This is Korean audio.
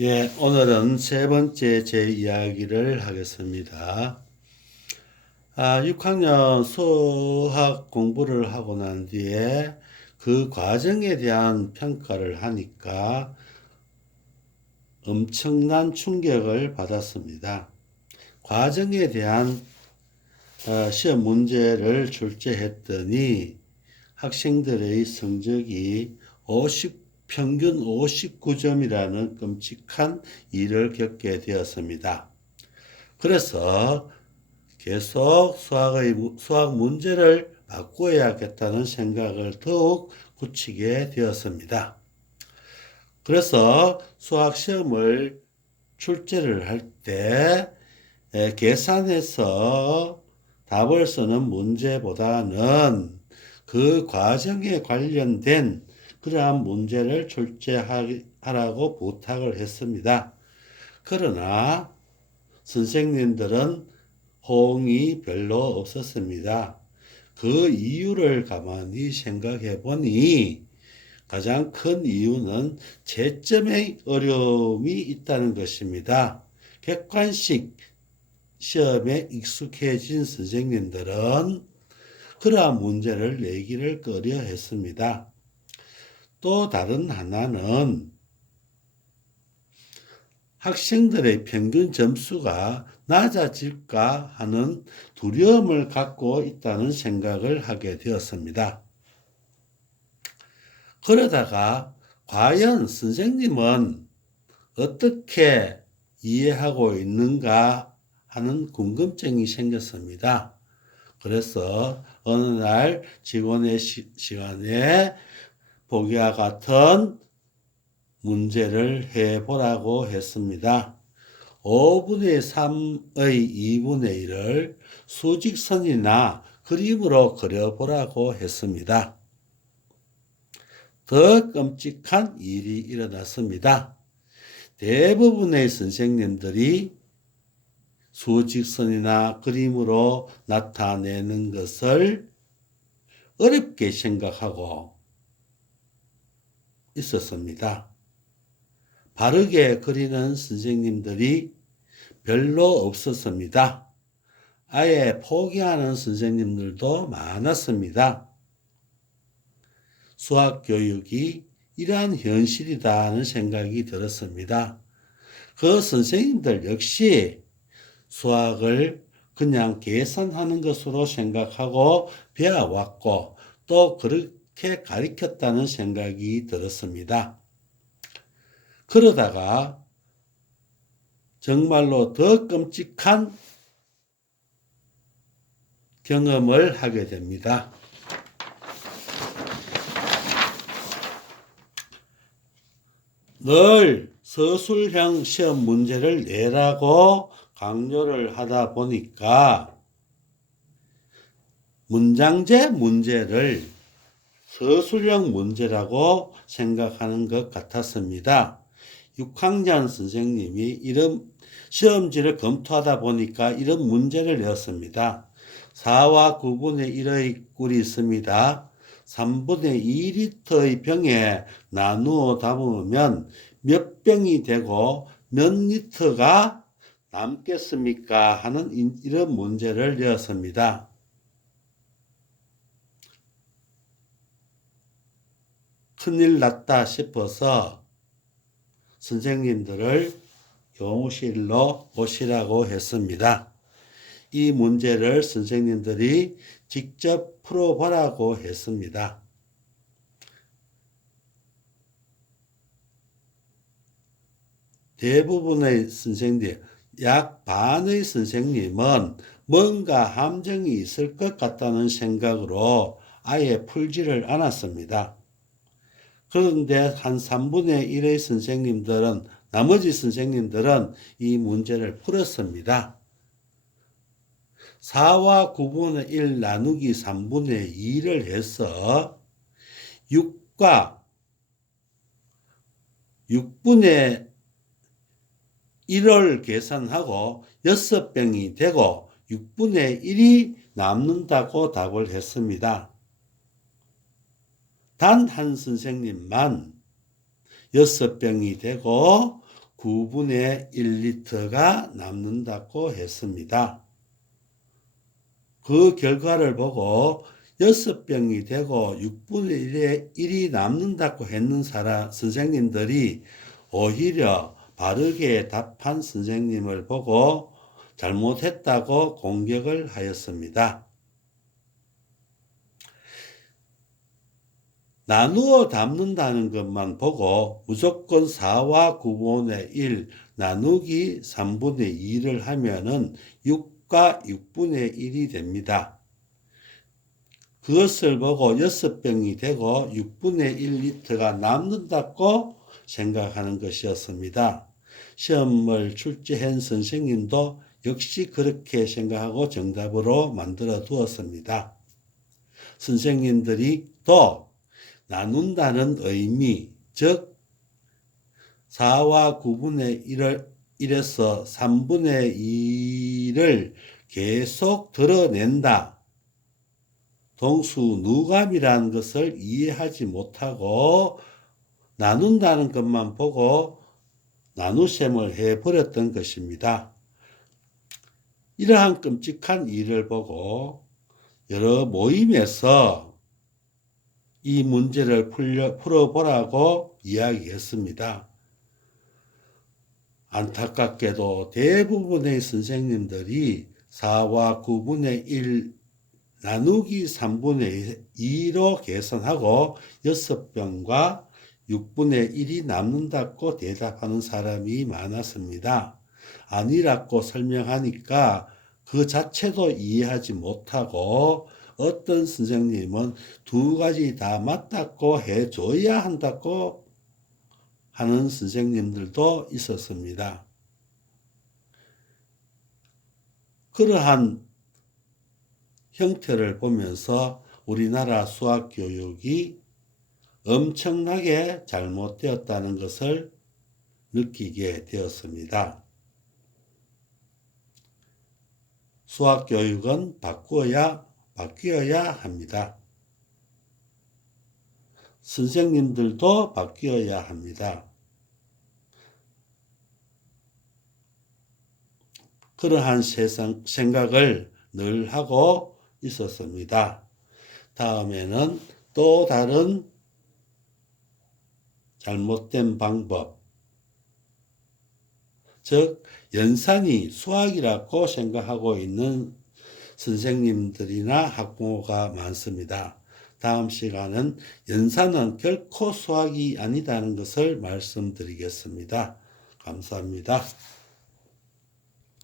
예, 오늘은 세 번째 제 이야기를 하겠습니다. 6학년 수학 공부를 하고 난 뒤에 그 과정에 대한 평가를 하니까 엄청난 충격을 받았습니다. 과정에 대한 시험 문제를 출제했더니 학생들의 성적이 평균 59점이라는 끔찍한 일을 겪게 되었습니다. 그래서 계속 수학 문제를 바꾸어야겠다는 생각을 더욱 굳히게 되었습니다. 그래서 수학 시험을 출제를 할 때 계산해서 답을 쓰는 문제보다는 그 과정에 관련된 그러한 문제를 출제하라고 부탁을 했습니다. 그러나 선생님들은 호응이 별로 없었습니다. 그 이유를 가만히 생각해 보니 가장 큰 이유는 채점의 어려움이 있다는 것입니다. 객관식 시험에 익숙해진 선생님들은 그러한 문제를 내기를 꺼려 했습니다. 또 다른 하나는 학생들의 평균 점수가 낮아질까 하는 두려움을 갖고 있다는 생각을 하게 되었습니다. 그러다가 과연 선생님은 어떻게 이해하고 있는가 하는 궁금증이 생겼습니다. 그래서 어느 날 직원의 시간에 보기와 같은 문제를 해보라고 했습니다. 5분의 3의 2분의 1을 수직선이나 그림으로 그려보라고 했습니다. 더 끔찍한 일이 일어났습니다. 대부분의 선생님들이 수직선이나 그림으로 나타내는 것을 어렵게 생각하고 있었습니다. 바르게 그리는 선생님들이 별로 없었습니다. 아예 포기하는 선생님들도 많았습니다. 수학 교육이 이러한 현실이다 하는 생각이 들었습니다. 그 선생님들 역시 수학을 그냥 계산하는 것으로 생각하고 배워왔고 또 그렇게 가르쳤다는 생각이 들었습니다. 그러다가 정말로 더 끔찍한 경험을 하게 됩니다. 늘 서술형 시험 문제를 내라고 강요를 하다 보니까 문장제 문제를 서술형 문제라고 생각하는 것 같았습니다. 6학년 선생님이 이런 시험지를 검토하다 보니까 이런 문제를 내었습니다. 4와 9분의 1의 꿀이 있습니다. 3분의 2리터의 병에 나누어 담으면 몇 병이 되고 몇 리터가 남겠습니까? 하는 이런 문제를 내었습니다. 큰일 났다 싶어서 선생님들을 교무실로 오시라고 했습니다. 이 문제를 선생님들이 직접 풀어보라고 했습니다. 대부분의 선생님, 약 반의 선생님은 뭔가 함정이 있을 것 같다는 생각으로 아예 풀지를 않았습니다. 그런데 한 3분의 1의 선생님들은, 나머지 선생님들은 이 문제를 풀었습니다. 4와 9분의 1 나누기 3분의 2를 해서 6과 6분의 1을 계산하고 6병이 되고 6분의 1이 남는다고 답을 했습니다. 단 한 선생님만 6병이 되고 9분의 1리터가 남는다고 했습니다. 그 결과를 보고 6병이 되고 6분의 1이 남는다고 했는 선생님들이 오히려 바르게 답한 선생님을 보고 잘못했다고 공격을 하였습니다. 나누어 담는다는 것만 보고 무조건 4와 9분의 1 나누기 3분의 2를 하면은 6과 6분의 1이 됩니다. 그것을 보고 6병이 되고 6분의 1리터가 남는다고 생각하는 것이었습니다. 시험을 출제한 선생님도 역시 그렇게 생각하고 정답으로 만들어 두었습니다. 선생님들이 또 나눈다는 의미, 즉 4와 9분의 1에서 3분의 2를 계속 드러낸다. 동수 누감이라는 것을 이해하지 못하고 나눈다는 것만 보고 나눗셈을 해버렸던 것입니다. 이러한 끔찍한 일을 보고 여러 모임에서 이 문제를 풀어보라고 이야기했습니다. 안타깝게도 대부분의 선생님들이 4와 9분의 1 나누기 3분의 2로 계산하고 6병과 6분의 1이 남는다고 대답하는 사람이 많았습니다. 아니라고 설명하니까 그 자체도 이해하지 못하고 어떤 선생님은 두 가지 다 맞다고 해줘야 한다고 하는 선생님들도 있었습니다. 그러한 형태를 보면서 우리나라 수학교육이 엄청나게 잘못되었다는 것을 느끼게 되었습니다. 수학교육은 바뀌어야 합니다. 선생님들도 바뀌어야 합니다. 그러한 생각을 늘 하고 있었습니다. 다음에는 또 다른 잘못된 방법, 즉 연산이 수학이라고 생각하고 있는 선생님들이나 학부모가 많습니다. 다음 시간은 연산은 결코 수학이 아니다는 것을 말씀드리겠습니다. 감사합니다.